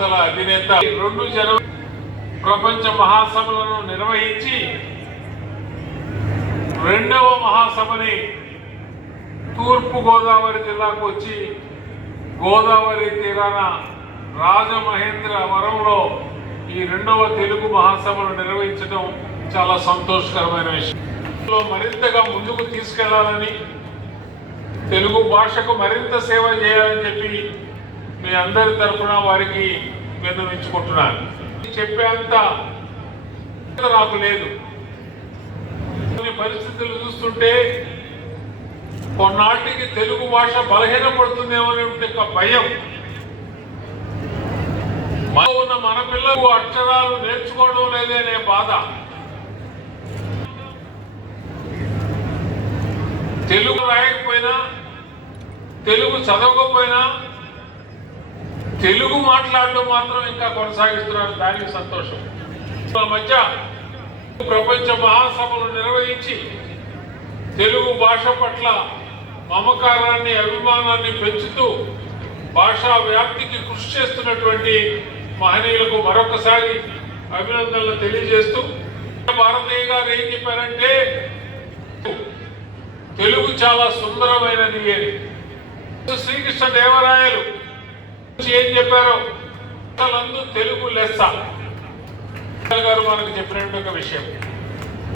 సంస్థల అధినేత రెండు జనవరి ప్రపంచ మహాసభలను నిర్వహించి రెండవ మహాసభని తూర్పు గోదావరి జిల్లాకు వచ్చి గోదావరి తీరాన రాజమహేంద్రవరంలో ఈ రెండవ తెలుగు మహాసభను నిర్వహించడం చాలా సంతోషకరమైన విషయం. మరింతగా ముందుకు తీసుకెళ్ళాలని తెలుగు భాషకు మరింత సేవ చేయాలని చెప్పి మీ అందరి తరఫున వారికి విన్నవించుకుంటున్నాను చెప్పేంత నాకు లేదు. కొన్ని పరిస్థితులు చూస్తుంటే కొన్నాటికి తెలుగు భాష బలహీనపడుతుందేమో అనే ఒక భయం. ఉన్న మన పిల్లలు అక్షరాలు నేర్చుకోవడం లేదనే బాధ. తెలుగు రాయకపోయినా తెలుగు చదవకపోయినా తెలుగు మాట్లాడడం మాత్రం ఇంకా కొనసాగిస్తున్నారు. దానికి సంతోషం. మధ్య ప్రపంచ మహాసభలు నిర్వహించి తెలుగు భాష పట్ల మమకారాన్ని అభిమానాన్ని పెంచుతూ భాషా వ్యాప్తికి కృషి చేస్తున్నటువంటి మహనీయులకు మరొకసారి అభినందనలు తెలియజేస్తూ భారతీయ గారు ఏం చెప్పారంటే తెలుగు చాలా సుందరమైనది అని. శ్రీకృష్ణ దేవరాయలు ఏం చెప్పారో తెలుగు లెస్స. గారు మనకు చెప్పినట్టు ఒక విషయం.